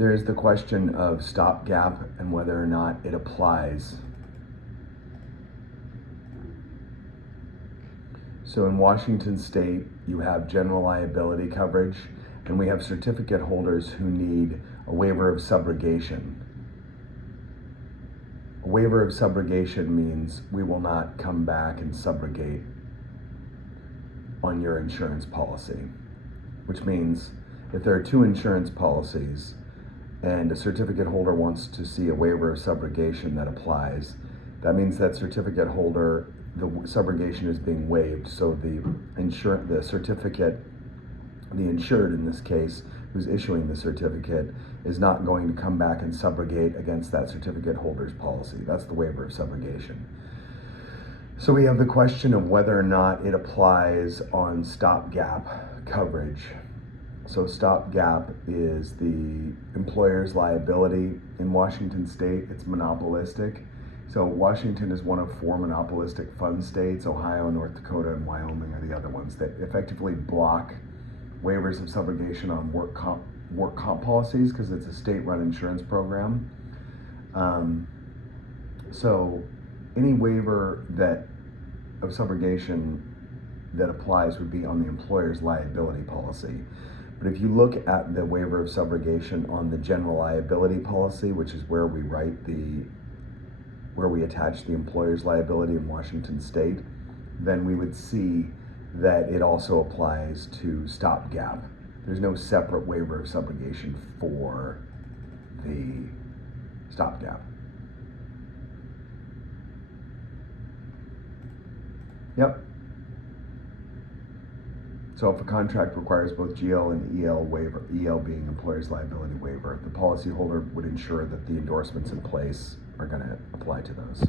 There's the question of stopgap and whether or not it applies. So in Washington State, you have general liability coverage, and we have certificate holders who need a waiver of subrogation. A waiver of subrogation means we will not come back and subrogate on your insurance policy, which means if there are two insurance policies and a certificate holder wants to see a waiver of subrogation that applies, that means that certificate holder, the subrogation is being waived, so the insured in this case, who's issuing the certificate, is not going to come back and subrogate against that certificate holder's policy. That's the waiver of subrogation. So we have the question of whether or not it applies on stopgap coverage. So stopgap is the employer's liability in Washington State. It's monopolistic. So Washington is one of 4 monopolistic fund states. Ohio, North Dakota, and Wyoming are the other ones that effectively block waivers of subrogation on work comp policies because it's a state-run insurance program. So any waiver of subrogation that applies would be on the employer's liability policy. But if you look at the waiver of subrogation on the general liability policy, which is where we attach the employer's liability in Washington State, then we would see that it also applies to stopgap. There's no separate waiver of subrogation for the stopgap. Yep. So if a contract requires both GL and EL waiver, EL being employer's liability waiver, the policyholder would ensure that the endorsements in place are going to apply to those.